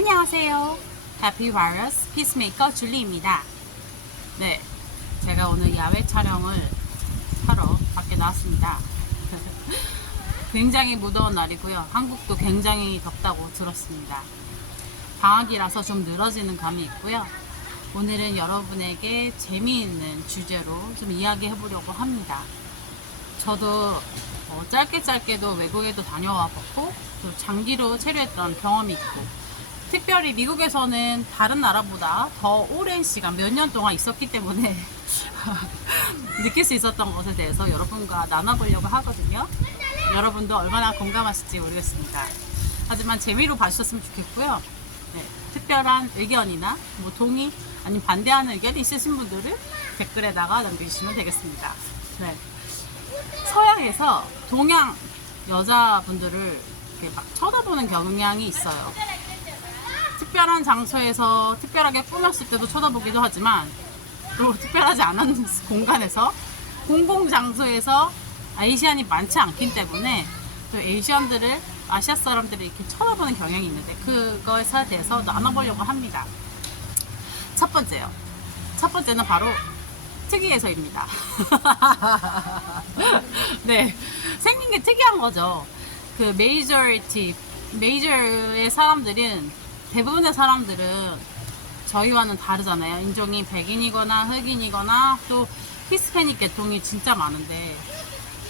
안녕하세요. 해피 바이러스 피스메이커 줄리입니다. 네, 제가 오늘 야외 촬영을 하러 밖에 나왔습니다. 굉장히 무더운 날이고요. 한국도 굉장히 덥다고 들었습니다. 방학이라서 좀 늘어지는 감이 있고요. 오늘은 여러분에게 재미있는 주제로 좀 이야기해 보려고 합니다. 저도 어, 짧게 짧게도 외국에도 다녀와 봤고 또 장기로 체류했던 경험이 있고 특별히 미국에서는 다른 나라보다 더 오랜 시간 몇 년 동안 있었기 때문에 느낄 수 있었던 것에 대해서 여러분과 나눠보려고 하거든요. 여러분도 얼마나 공감하실지 모르겠습니다. 하지만 재미로 봐주셨으면 좋겠고요. 네, 특별한 의견이나 뭐 동의 아니면 반대하는 의견이 있으신 분들은 댓글에다가 남겨주시면 되겠습니다. 네. 서양에서 동양 여자분들을 이렇게 막 쳐다보는 경향이 있어요. 특별한 장소에서 특별하게 꾸몄을 때도 쳐다보기도 하지만 또 특별하지 않은 공간에서 공공 장소에서 아시안이 많지 않기 때문에 또 에이시안들을 아시아 사람들이 이렇게 쳐다보는 경향이 있는데 그거에 대해서 나눠보려고 합니다. 첫 번째요. 첫 번째는 바로 특이해서입니다. 네, 생긴 게 특이한 거죠. 그 메이저리티, 메이저의 사람들은 대부분의 사람들은 저희와는 다르잖아요. 인종이 백인이거나 흑인이거나 또 히스패닉 계통이 진짜 많은데,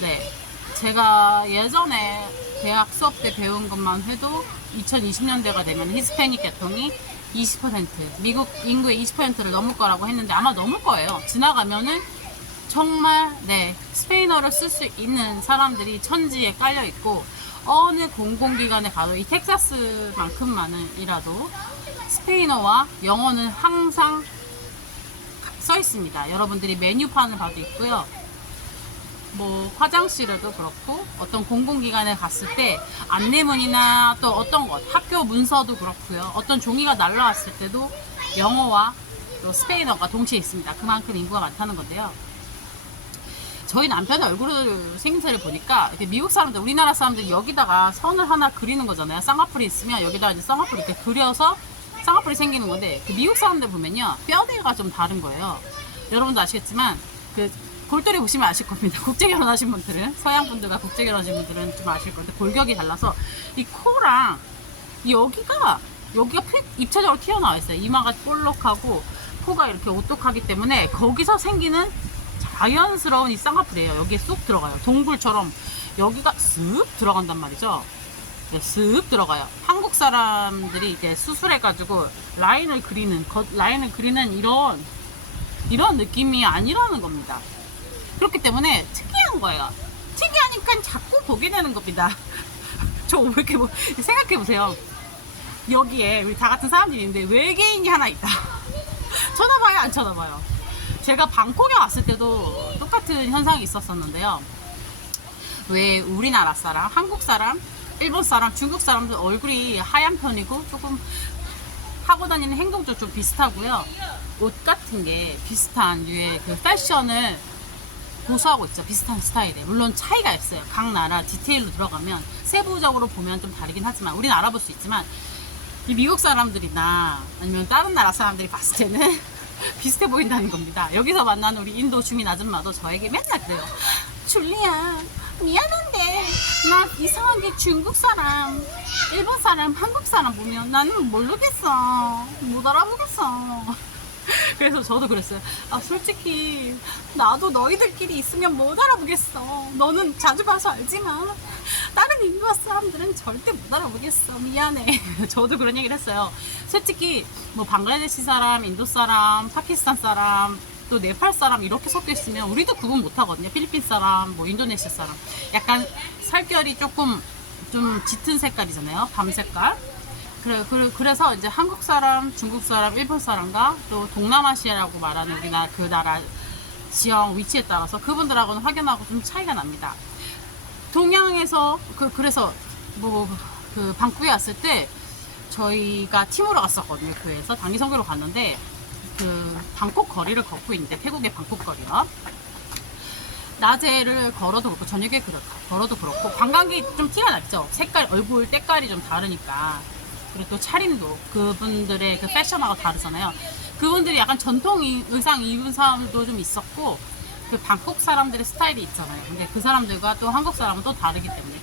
네, 제가 예전에 대학 수업 때 배운 것만 해도 2020년대가 되면 히스패닉 계통이 20% 미국 인구의 20%를 넘을 거라고 했는데 아마 넘을 거예요. 지나가면은 정말 네 스페인어를 쓸 수 있는 사람들이 천지에 깔려 있고 어느 공공기관에 가도 이 텍사스만큼만이라도 스페인어와 영어는 항상 써 있습니다. 여러분들이 메뉴판을 봐도 있고요. 뭐 화장실에도 그렇고 어떤 공공기관에 갔을 때 안내문이나 또 어떤 것 학교 문서도 그렇고요 어떤 종이가 날라왔을 때도 영어와 또 스페인어가 동시에 있습니다 그만큼 인구가 많다는 건데요 저희 남편의 얼굴을 생김새를 보니까 이렇게 미국 사람들 우리나라 사람들 여기다가 선을 하나 그리는 거잖아요 쌍꺼풀이 있으면 여기다가 이제 쌍꺼풀 이렇게 그려서 쌍꺼풀이 생기는 건데 그 미국 사람들 보면요 뼈대가 좀 다른 거예요 여러분도 아시겠지만 그 골똘히 보시면 아실 겁니다. 국제 결혼하신 분들은 서양 분들과 국제 결혼하신 분들은 좀 아실 건데 골격이 달라서 이 코랑 이 여기가 여기가 피- 입체적으로 튀어나와 있어요. 이마가 볼록하고 코가 이렇게 오똑하기 때문에 거기서 생기는 자연스러운 이 쌍꺼풀이에요. 여기에 쏙 들어가요. 동굴처럼 여기가 쓱 들어간단 말이죠. 네, 쓱 들어가요. 한국 사람들이 이제 수술해가지고 라인을 그리는 겉 라인을 그리는 이런 이런 느낌이 아니라는 겁니다. 그렇기 때문에 특이한 거예요. 특이하니까 자꾸 보게 되는 겁니다. 저 왜 이렇게 뭐, 생각해 보세요. 여기에 우리 다 같은 사람들이 있는데 외계인이 하나 있다. 쳐다봐요, 안 쳐다봐요? 제가 방콕에 왔을 때도 똑같은 현상이 있었었는데요. 왜 우리나라 사람, 한국 사람, 일본 사람, 중국 사람들 얼굴이 하얀 편이고 조금 하고 다니는 행동도 좀 비슷하고요. 옷 같은 게 비슷한 류의 그 패션을 고수하고 있죠. 비슷한 스타일에. 물론 차이가 있어요. 각 나라 디테일로 들어가면 세부적으로 보면 좀 다르긴 하지만 우리는 알아볼 수 있지만 이 미국 사람들이나 아니면 다른 나라 사람들이 봤을 때는 비슷해 보인다는 겁니다. 여기서 만나는 우리 인도 주민 아줌마도 저에게 맨날 그래요. 줄리야, 미안한데 나 이상하게 중국 사람, 일본 사람, 한국 사람 보면 나는 모르겠어. 못 알아보겠어. 그래서 저도 그랬어요. 아, 솔직히, 나도 너희들끼리 있으면 못 알아보겠어. 너는 자주 봐서 알지만, 다른 인도 사람들은 절대 못 알아보겠어. 미안해. 저도 그런 얘기를 했어요. 솔직히, 뭐, 방글라데시 사람, 인도 사람, 파키스탄 사람, 또 네팔 사람 이렇게 섞여 있으면 우리도 구분 못 하거든요. 필리핀 사람, 뭐, 인도네시아 사람. 약간 살결이 조금 좀 짙은 색깔이잖아요. 밤 색깔. 그래, 그래, 그래서 이제 한국 사람, 중국 사람, 일본 사람과 또 동남아시아라고 말하는 우리나라 그 나라 지형 위치에 따라서 그분들하고는 확연하고 좀 차이가 납니다. 동양에서 그 그래서 뭐 그 방콕에 왔을 때 저희가 팀으로 갔었거든요. 교회에서 단기 선교로 갔는데 그 방콕 거리를 걷고 있는데 태국의 방콕 거리요. 낮에를 걸어도 그렇고 저녁에 걸어도 그렇고 관광객 좀 티가 났죠. 색깔 얼굴 때깔이 좀 다르니까 그리고 또 차림도 그분들의 그 패션하고 다르잖아요. 그분들이 약간 전통 이- 의상 입은 사람도 좀 있었고 그 방콕 사람들의 스타일이 있잖아요. 근데 그 사람들과 또 한국 사람은 또 다르기 때문에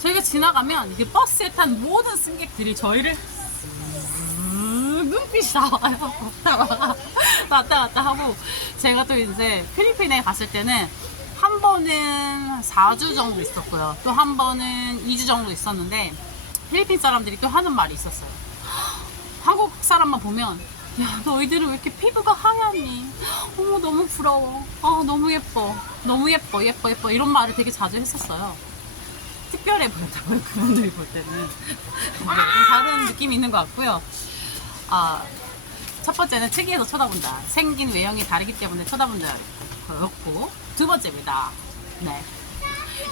저희가 지나가면 이게 버스에 탄 모든 승객들이 저희를 음, 눈빛이 나와요. 왔다 갔다 하고 제가 또 이제 필리핀에 갔을 때는 한 번은 4주 정도 있었고요. 또 한 번은 2주 정도 있었는데 필리핀 사람들이 또 하는 말이 있었어요. 한국 사람만 보면 야 너희들은 왜 이렇게 피부가 하얗니? 어머 너무 부러워. 아 너무 예뻐. 너무 예뻐 예뻐 예뻐 이런 말을 되게 자주 했었어요. 특별해 보였다고요 그분들이 볼 때는 네, 좀 다른 느낌이 있는 것 같고요. 아, 첫 번째는 특이해서 쳐다본다. 생긴 외형이 다르기 때문에 쳐다본다. 그렇고 두 번째입니다. 네.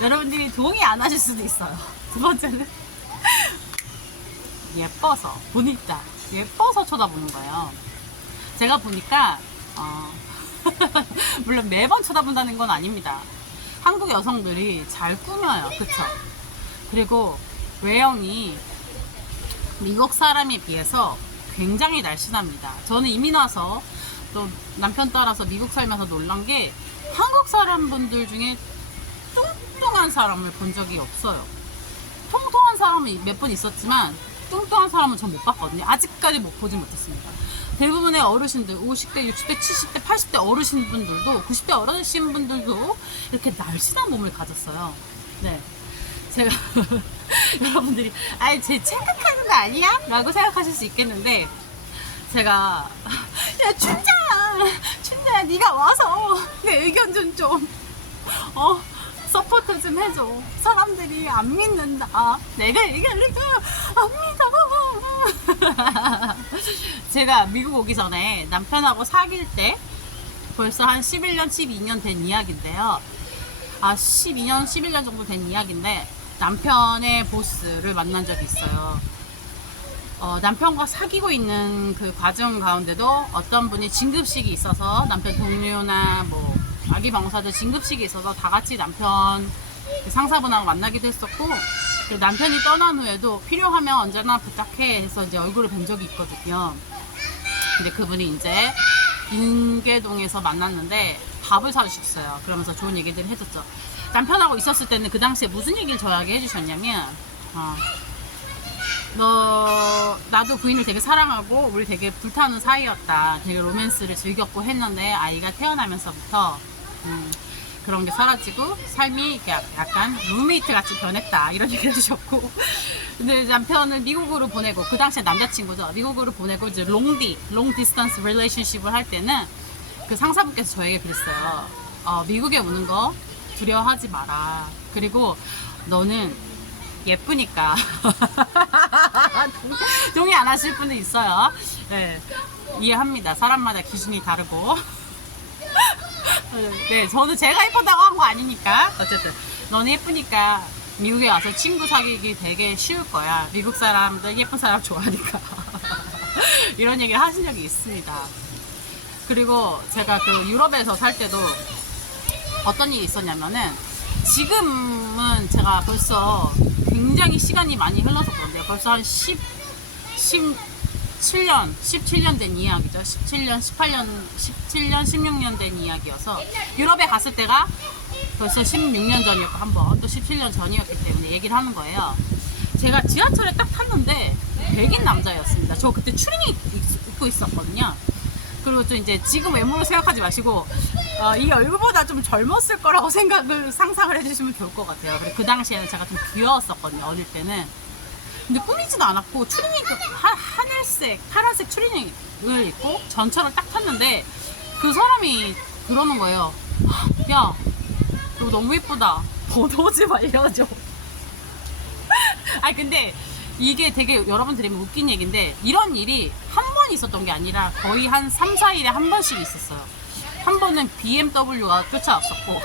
여러분들이 동의 안 하실 수도 있어요. 두 번째는 예뻐서 보니까 예뻐서 쳐다보는 거예요. 제가 보니까 어, 물론 매번 쳐다본다는 건 아닙니다. 한국 여성들이 잘 꾸며요, 그쵸? 그리고 외형이 미국 사람에 비해서 굉장히 날씬합니다. 저는 이민 와서 또 남편 따라서 미국 살면서 놀란 게 한국 사람분들 중에 뚱뚱한 사람을 본 적이 없어요. 통통한 사람은 몇 번 있었지만 뚱뚱한 사람은 전 못 봤거든요. 아직까지 못 보지 못했습니다. 대부분의 어르신들, 50대, 60대, 70대, 80대 어르신분들도, 90대 어르신분들도 이렇게 날씬한 몸을 가졌어요. 네. 제가, 여러분들이, 아이, 제 착각하는 거 아니야? 라고 생각하실 수 있겠는데, 제가, 야, 춘자야! 춘자야, 네가 와서 내 의견 좀 좀, 어, 서포트 좀 해줘. 사람들이 안 믿는다. 내가 얘기하니까 안 믿어. 제가 미국 오기 전에 남편하고 사귈 때 벌써 한 11년, 12년 된 이야기인데요. 아, 12년, 11년 정도 된 이야기인데 남편의 보스를 만난 적이 있어요. 어, 남편과 사귀고 있는 그 과정 가운데도 어떤 분이 진급식이 있어서 남편 동료나 뭐 아기 방사들 진급식이 있어서 다 같이 남편 그 상사분하고 만나기도 했었고 그 남편이 떠난 후에도 필요하면 언제나 부탁해 해서 이제 얼굴을 뵌 적이 있거든요. 근데 그분이 이제 인계동에서 만났는데 밥을 사주셨어요. 그러면서 좋은 얘기들을 해줬죠. 남편하고 있었을 때는 그 당시에 무슨 얘기를 저에게 해주셨냐면 어, 너 나도 부인을 되게 사랑하고 우리 되게 불타는 사이였다. 되게 로맨스를 즐겼고 했는데 아이가 태어나면서부터 음, 그런 게 사라지고 삶이 약간 룸메이트 같이 변했다. 이런 얘기 해주셨고. 근데 남편은 미국으로 보내고 그 당시에 남자친구죠. 미국으로 보내고 이제 롱디 롱 디스턴스 릴레이션십을 할 때는 그 상사분께서 저에게 그랬어요. 어, 미국에 오는 거 두려워하지 마라. 그리고 너는 예쁘니까. 동의 안 하실 분은 있어요. 네, 이해합니다. 사람마다 기준이 다르고 네, 저는 제가 예쁘다고 한 거 아니니까. 어쨌든, 너는 예쁘니까 미국에 와서 친구 사귀기 되게 쉬울 거야. 미국 사람들 예쁜 사람 좋아하니까. 이런 얘기를 하신 적이 있습니다. 그리고 제가 그 유럽에서 살 때도 어떤 일이 있었냐면은 지금은 제가 벌써 굉장히 시간이 많이 흘러서 그런데요. 벌써 한 10, 17년, 17년 된 이야기죠. 17년, 18년, 17년, 16년 된 이야기여서 유럽에 갔을 때가 벌써 16년 전이었고 한 번, 또 17년 전이었기 때문에 얘기를 하는 거예요. 제가 지하철에 딱 탔는데 백인 남자였습니다. 저 그때 추리닝 입- 입고 있었거든요. 그리고 또 이제 지금 외모를 생각하지 마시고 어, 이 얼굴보다 좀 젊었을 거라고 생각을 상상을 해주시면 좋을 것 같아요. 그리고 그 당시에는 제가 좀 귀여웠었거든요. 어릴 때는. 근데 꾸미지도 않았고 추리닝 하, 하늘색 파란색 추리닝을 입고 전철을 딱 탔는데 그 사람이 그러는 거예요 야 너 너무 예쁘다. 더더지 말려줘 아니 근데 이게 되게 여러분 들으면 웃긴 얘기인데 이런 일이 한 번 있었던 게 아니라 거의 한 3, 4일에 한 번씩 있었어요. 한 번은 BMW가 쫓아왔었고.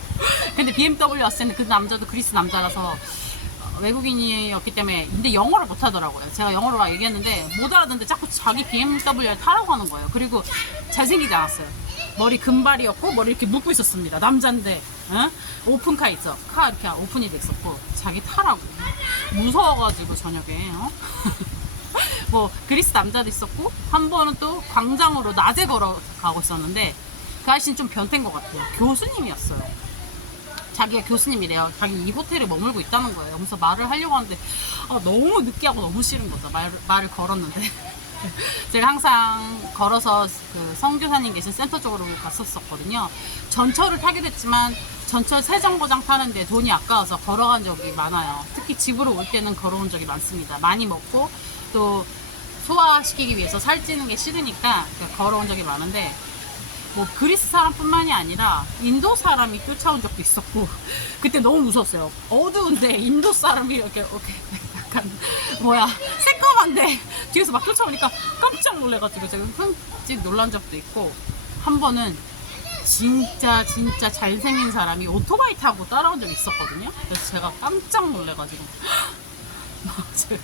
근데 BMW 왔을 때는 그 남자도 그리스 남자라서 어, 외국인이었기 때문에 근데 영어를 못 하더라고요. 제가 영어로 막 얘기했는데 못 알아듣는데 자꾸 자기 BMW를 타라고 하는 거예요. 그리고 잘생기지 않았어요. 머리 금발이었고 머리 이렇게 묶고 있었습니다. 남잔데 어? 오픈카 있죠. 카 이렇게 오픈이 돼 있었고 자기 타라고 무서워가지고 저녁에 어? 뭐 그리스 남자도 있었고 한 번은 또 광장으로 낮에 걸어가고 있었는데 그 아저씨는 좀 변태인 것 같아요. 교수님이었어요. 자기가 교수님이래요. 자기 이 호텔에 머물고 있다는 거예요. 그래서 말을 하려고 하는데 아, 너무 느끼하고 너무 싫은 거죠. 말, 말을 걸었는데. 제가 항상 걸어서 그 성교사님 계신 센터 쪽으로 갔었었거든요. 전철을 타기도 했지만 전철 세 정거장 타는데 돈이 아까워서 걸어간 적이 많아요. 특히 집으로 올 때는 걸어온 적이 많습니다. 많이 먹고 또 소화시키기 위해서 살찌는 게 싫으니까 걸어온 적이 많은데 뭐 그리스 사람뿐만이 아니라 인도 사람이 쫓아온 적도 있었고 그때 너무 무서웠어요. 어두운데 인도 사람이 이렇게 이렇게 약간 뭐야 새까만데 뒤에서 막 쫓아오니까 깜짝 놀래가지고 제가 흠찍 놀란 적도 있고 한 번은 진짜 진짜 잘생긴 사람이 오토바이 타고 따라온 적이 있었거든요. 그래서 제가 깜짝 놀래가지고 제가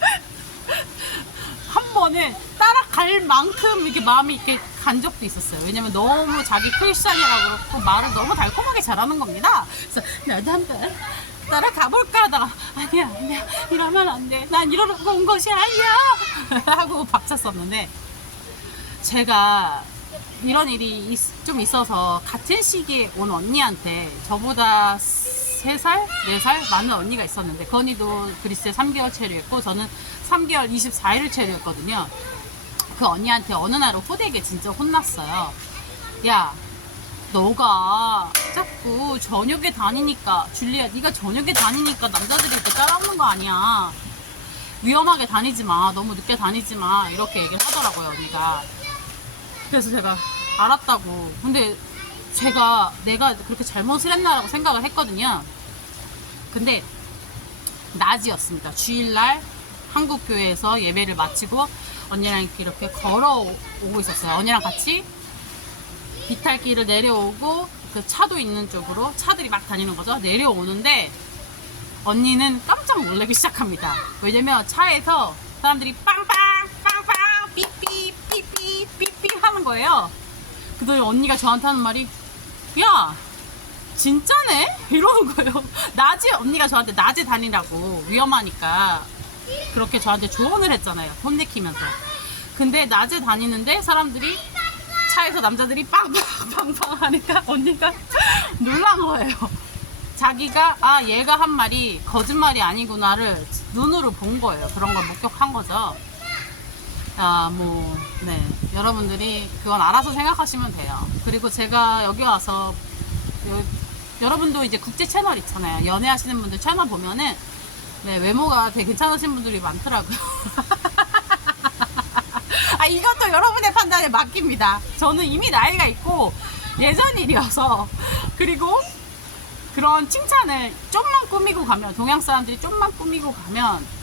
한 번은 따라갈 만큼 이렇게 마음이 이렇게 간 적도 있었어요. 왜냐면 너무 자기 크리스찬이라고 그렇고 말을 너무 달콤하게 잘하는 겁니다. 그래서 나도 한번 따라가 볼까 하다가 아니야 아니야 이러면 안 돼. 난 이러려고 온 것이 아니야 하고 박쳤었는데 제가 이런 일이 있- 좀 있어서 같은 시기에 온 언니한테 저보다 3살? 4살? 많은 언니가 있었는데 그 언니도 그리스에 3개월 체류했고 저는 3개월 24일 체류했거든요. 그 언니한테 어느 날 호되게 진짜 혼났어요. 야, 너가 자꾸 저녁에 다니니까 줄리야, 네가 저녁에 다니니까 남자들이 이렇게 따라오는 거 아니야. 위험하게 다니지 마. 너무 늦게 다니지 마. 이렇게 얘기를 하더라고요, 언니가. 그래서 제가 알았다고. 근데 제가 내가 그렇게 잘못을 했나라고 생각을 했거든요. 근데 낮이었습니다. 주일날 한국 교회에서 예배를 마치고 언니랑 이렇게 걸어오고 있었어요. 언니랑 같이 비탈길을 내려오고 그 차도 있는 쪽으로 차들이 막 다니는 거죠. 내려오는데 언니는 깜짝 놀라기 시작합니다. 왜냐면 차에서 사람들이 빵빵 빵빵 삐삐 삐삐 삐삐 하는 거예요. 그더니 언니가 저한테 하는 말이 야 진짜네? 이러는 거예요. 낮에 언니가 저한테 낮에 다니라고 위험하니까 그렇게 저한테 조언을 했잖아요. 혼내키면서. 근데 낮에 다니는데 사람들이 차에서 남자들이 빵빵빵빵 하니까 언니가 놀란 거예요. 자기가 아 얘가 한 말이 거짓말이 아니구나를 눈으로 본 거예요. 그런 걸 목격한 거죠. 아, 뭐, 네. 여러분들이 그건 알아서 생각하시면 돼요. 그리고 제가 여기 와서, 여, 여러분도 이제 국제 채널 있잖아요. 연애하시는 분들 채널 보면은, 네, 외모가 되게 괜찮으신 분들이 많더라고요. 아, 이것도 여러분의 판단에 맡깁니다. 저는 이미 나이가 있고, 예전 일이어서, 그리고 그런 칭찬을 좀만 꾸미고 가면, 동양 사람들이 좀만 꾸미고 가면,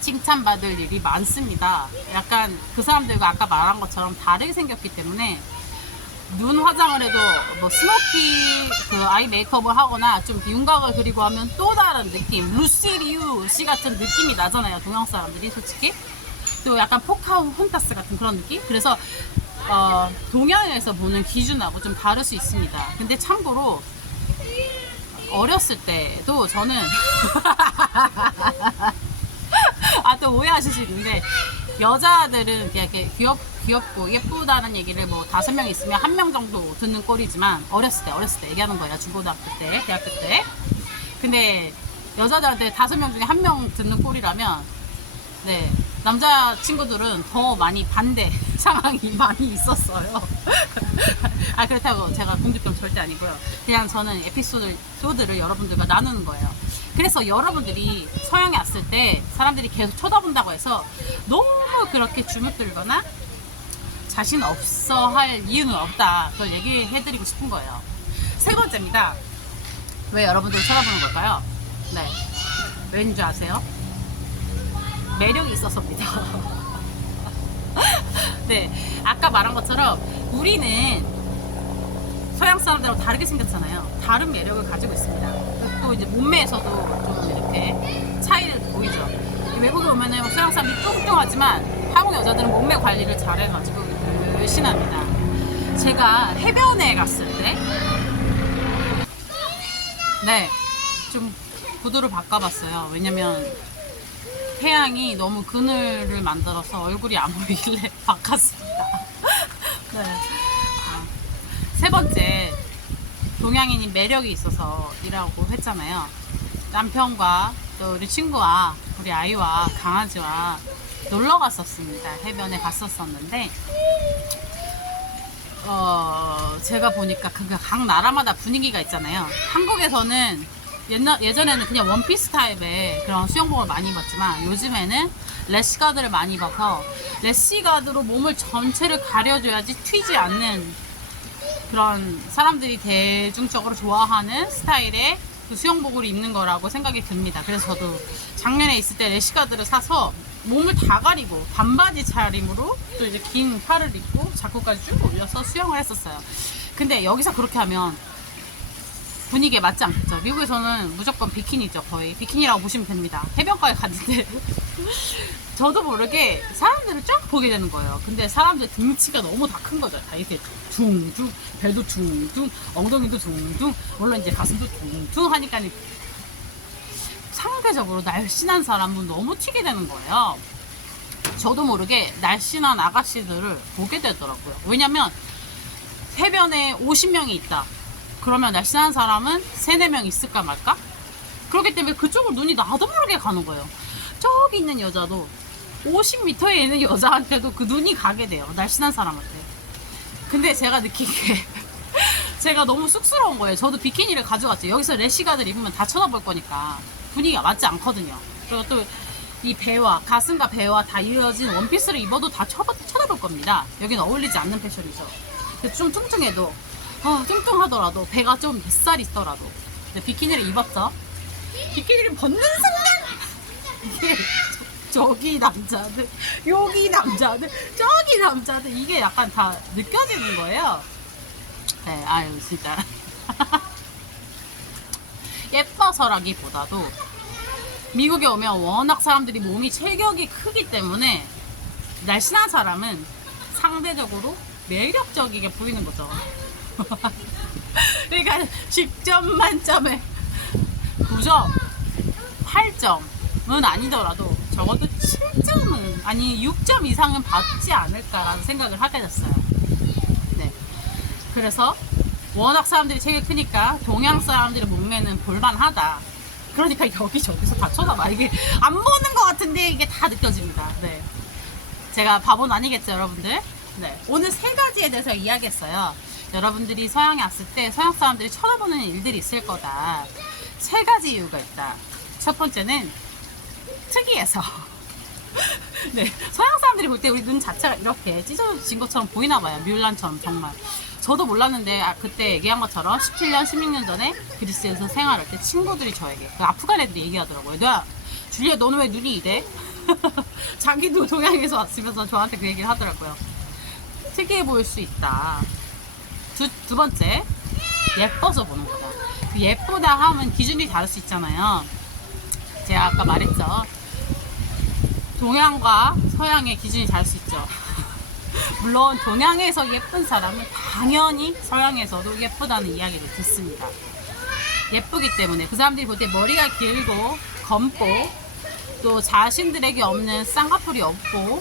칭찬받을 일이 많습니다. 약간 그 사람들과 아까 말한 것처럼 다르게 생겼기 때문에 눈 화장을 해도 뭐 스모키 그 아이 메이크업을 하거나 좀 윤곽을 그리고 하면 또 다른 느낌 루시리우 씨 같은 느낌이 나잖아요 동양 사람들이 솔직히. 또 약간 포카혼타스 같은 그런 느낌? 그래서 어, 동양에서 보는 기준하고 좀 다를 수 있습니다. 근데 참고로 어렸을 때도 저는 아 또 오해하실 수 있는데 여자들은 이렇게 귀엽 귀엽고 예쁘다는 얘기를 뭐 다섯 명 있으면 한 명 정도 듣는 꼴이지만 어렸을 때 어렸을 때 얘기하는 거예요 중고등학교 때 대학교 때 근데 여자들한테 다섯 명 중에 한 명 듣는 꼴이라면 네 남자 친구들은 더 많이 반대 상황이 많이 있었어요. 아 그렇다고 제가 공주병 절대 아니고요. 그냥 저는 에피소드를 여러분들과 나누는 거예요. 그래서 여러분들이 서양에 왔을 때 사람들이 계속 쳐다본다고 해서 너무 그렇게 주눅들거나 자신 없어 할 이유는 없다. 그걸 얘기해드리고 싶은 거예요. 세 번째입니다. 왜 여러분들이 쳐다보는 걸까요? 네. 왠 줄 아세요? 매력이 있어서입니다. 네. 아까 말한 것처럼 우리는 서양 사람들하고 다르게 생겼잖아요. 다른 매력을 가지고 있습니다. 또 이제 몸매에서도 좀 이렇게 차이를 보이죠. 외국에 오면은 서양 사람들이 뚱뚱하지만 한국 여자들은 몸매 관리를 잘해가지고 열심합니다. 제가 해변에 갔을 때, 네, 좀 구도를 바꿔봤어요. 왜냐면 태양이 너무 그늘을 만들어서 얼굴이 안 보이길래 바꿨습니다. 네. 아, 세 번째, 동양인이 매력이 있어서이라고 했잖아요. 남편과 또 우리 친구와 우리 아이와 강아지와 놀러 갔었습니다. 해변에 갔었었는데, 어, 제가 보니까 그각 나라마다 분위기가 있잖아요. 한국에서는 옛날, 예전에는 그냥 원피스 타입의 그런 수영복을 많이 입었지만 요즘에는 래시가드를 많이 입어서 래시가드로 몸을 전체를 가려줘야지 튀지 않는 그런 사람들이 대중적으로 좋아하는 스타일의 그 수영복을 입는 거라고 생각이 듭니다. 그래서 저도 작년에 있을 때 래시가드를 사서 몸을 다 가리고 반바지 차림으로 또 이제 긴 팔을 입고 자꾸까지 쭉 올려서 수영을 했었어요. 근데 여기서 그렇게 하면 분위기에 맞지 않겠죠. 미국에서는 무조건 비키니죠, 거의. 비키니라고 보시면 됩니다. 해변가에 갔는데 저도 모르게 사람들을 쫙 보게 되는 거예요. 근데 사람들 등치가 너무 다 큰 거죠. 다 이렇게 둥둥, 배도 둥둥, 엉덩이도 둥둥, 물론 이제 가슴도 둥둥 하니까 상대적으로 날씬한 사람은 너무 튀게 되는 거예요. 저도 모르게 날씬한 아가씨들을 보게 되더라고요. 왜냐면 해변에 50명이 있다. 그러면 날씬한 사람은 3, 4명 있을까 말까? 그렇기 때문에 그쪽으로 눈이 나도 모르게 가는 거예요. 저기 있는 여자도 50m에 있는 여자한테도 그 눈이 가게 돼요. 날씬한 사람한테. 근데 제가 느낀 게 제가 너무 쑥스러운 거예요. 저도 비키니를 가져갔죠. 여기서 래시가드를 입으면 다 쳐다볼 거니까 분위기가 맞지 않거든요. 그리고 또 이 배와 가슴과 배와 다 이어진 원피스를 입어도 다 쳐다, 쳐다볼 겁니다. 여기는 어울리지 않는 패션이죠. 좀 뚱뚱해도 아, 뚱뚱하더라도 배가 좀 뱃살 있더라도 비키니를 입었죠. 비키니를 벗는 순간 저- 저기 남자들 여기 남자들 저기 남자들 이게 약간 다 느껴지는 거예요. 네, 아유 진짜 예뻐서라기보다도 미국에 오면 워낙 사람들이 몸이 체격이 크기 때문에 날씬한 사람은 상대적으로 매력적이게 보이는 거죠. 그러니까 10점 만점에 9점, 8점은 아니더라도 적어도 7점은 아니 6점 이상은 받지 않을까라는 생각을 하게 됐어요. 네. 그래서 워낙 사람들이 체격이 크니까 동양 사람들의 몸매는 볼만하다. 그러니까 여기저기서 다 쳐다봐. 이게 안 보는 것 같은데 이게 다 느껴집니다. 네. 제가 바보는 아니겠죠, 여러분들? 네. 오늘 세 가지에 대해서 이야기했어요. 여러분들이 서양에 왔을 때 서양 사람들이 쳐다보는 일들이 있을 거다. 세 가지 이유가 있다. 첫 번째는 특이해서. 네. 서양 사람들이 볼 때 우리 눈 자체가 이렇게 찢어진 것처럼 보이나 봐요. 뮬란처럼 정말. 저도 몰랐는데 아, 그때 얘기한 것처럼 17년, 16년 전에 그리스에서 생활할 때 친구들이 저에게 그 아프간 애들이 얘기하더라고요. 야, 줄리아 너는 왜 눈이 이래? 자기도 동양에서 왔으면서 저한테 그 얘기를 하더라고요. 특이해 보일 수 있다. 두, 두 번째, 예뻐서 보는 거다. 그 예쁘다 하면 기준이 다를 수 있잖아요. 제가 아까 말했죠. 동양과 서양의 기준이 다를 수 있죠. 물론 동양에서 예쁜 사람은 당연히 서양에서도 예쁘다는 이야기를 듣습니다. 예쁘기 때문에 그 사람들이 볼 때 머리가 길고 검고 또 자신들에게 없는 쌍꺼풀이 없고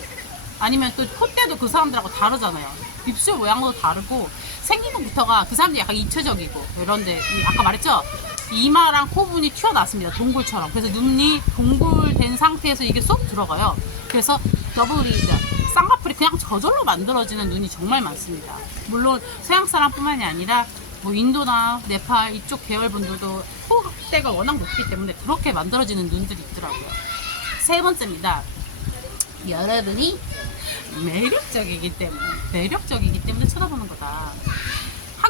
아니면 또 콧대도 그 사람들하고 다르잖아요. 입술 모양도 다르고 생긴 것부터가 그 사람들이 약간 입체적이고 이런데 이- 아까 말했죠? 이마랑 코부분이 튀어나왔습니다. 동굴처럼. 그래서 눈이 동굴된 상태에서 이게 쏙 들어가요. 그래서 더블이 쌍꺼풀이 그냥 저절로 만들어지는 눈이 정말 많습니다. 물론 서양 사람뿐만이 아니라 뭐 인도나 네팔 이쪽 계열 분들도 코대가 워낙 높기 때문에 그렇게 만들어지는 눈들이 있더라고요. 세 번째입니다. 여러분이 매력적이기 때문에 매력적이기 때문에 쳐다보는 거다.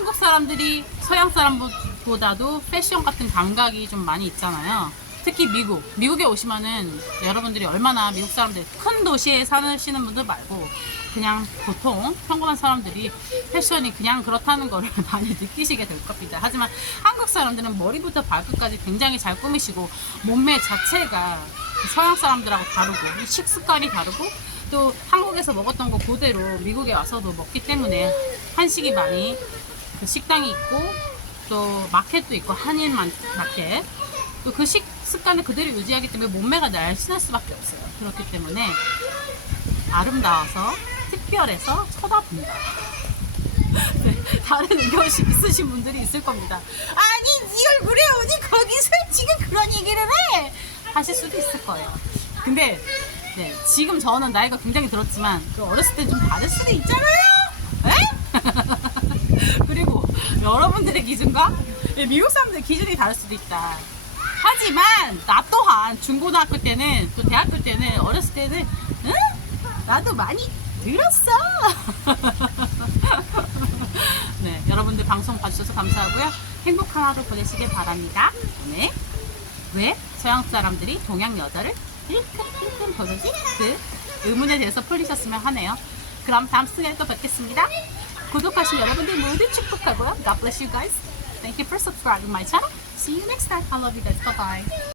한국 사람들이 서양 사람보다도 패션 같은 감각이 좀 많이 있잖아요. 특히 미국. 미국에 오시면은 여러분들이 얼마나 미국 사람들 큰 도시에 사시는 분들 말고 그냥 보통 평범한 사람들이 패션이 그냥 그렇다는 거를 많이 느끼시게 될 겁니다. 하지만 한국 사람들은 머리부터 발끝까지 굉장히 잘 꾸미시고 몸매 자체가 서양 사람들하고 다르고 식습관이 다르고 또 한국에서 먹었던 거 그대로 미국에 와서도 먹기 때문에 한식이 많이 그 식당이 있고 또 마켓도 있고 만- 마켓 또 그 식 습관을 그대로 유지하기 때문에 몸매가 날씬할 수밖에 없어요. 그렇기 때문에 아름다워서 특별해서 쳐다본다. 네, 다른 의견이 있으신 분들이 있을 겁니다. 아니, 네 얼굴에 어디 거기서 지금 그런 얘기를 해! 하실 수도 있을 거예요. 근데, 네, 지금 저는 나이가 굉장히 들었지만, 그 어렸을 때 좀 다를 수도 있잖아요! 에? 그리고 여러분들의 기준과 네, 미국 사람들의 기준이 다를 수도 있다. 하지만, 나 또한 중고등학교 때는, 또 대학교 때는, 어렸을 때는, 응? 나도 많이 들었어! 네, 여러분들 방송 봐주셔서 감사하고요. 행복한 하루 보내시길 바랍니다. 오늘 왜 서양 사람들이 동양 여자를 힐끔힐끔 보는지 그 의문에 대해서 풀리셨으면 하네요. 그럼 다음 시간에 또 뵙겠습니다. 구독하신 여러분들 모두 축복하고요. God bless you guys. Thank you for subscribing my channel. See you next time. I love you guys. Bye bye.